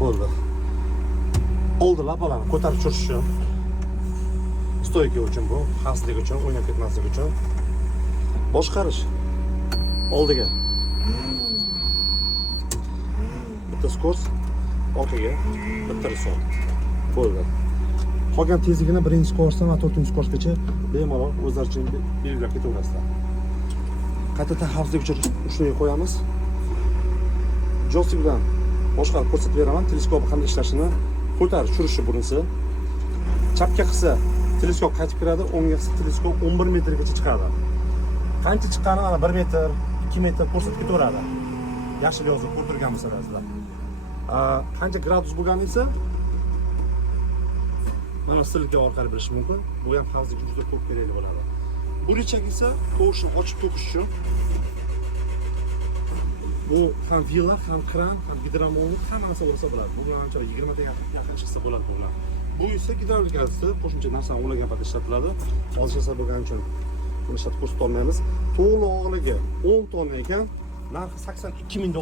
Bo'ldi. Oldilar bolani ko'tarib tushirish uchun. Stoyka uchun bu, xavfsizlik uchun, o'ynab ketmaslik uchun. Boshqarish. Oldiga. Bitta skors, orqaga, bitta risol. Bo'ldi. Qolgan tezligini birinchi skorsdan va 4-skorsgacha bemalol o'zlaricha belgilab ketaverasizlar. Qaytadan xavfsizlik uchun ushlayga qo'yamiz. Joystick bilan boshqarib ko'rsatib beraman. Teleskopni qanday ishlashini, ko'tarib tushirishi birinchisi. Chapga qilsa teleskop qaytib kiradi, o'ngga qilsa teleskop 11 metrgacha chiqadi. Qancha chiqqani mana 1 metr, 2 metr ko'rsatib ketaveradi. Yashil yozib ko'rtirgan bo'lsangizlar. Qancha gradus bo'lganini esa mana stilka orqali bilish mumkin. Bu ham xavfsizlik uchun juda ko'p kerakli bo'ladi. Bu rechak esa tovushni ochib to'qish uchun. Bu ham villa, ham kran, ham gidromonlik hamma narsa bo'lsa bo'ladi. Bu bilan ancha 20 ta yaqin chiqsa bo'ladi bu bilan. Bu esa gidravlikasi qo'shimcha narsani o'lagan paytda ishlatiladi. Hozircha bo'lgani uchun buni ishlatib ko'rsata olmaymiz. To'g'ri og'irligi 10 tonna ekan, narxi $82 ming.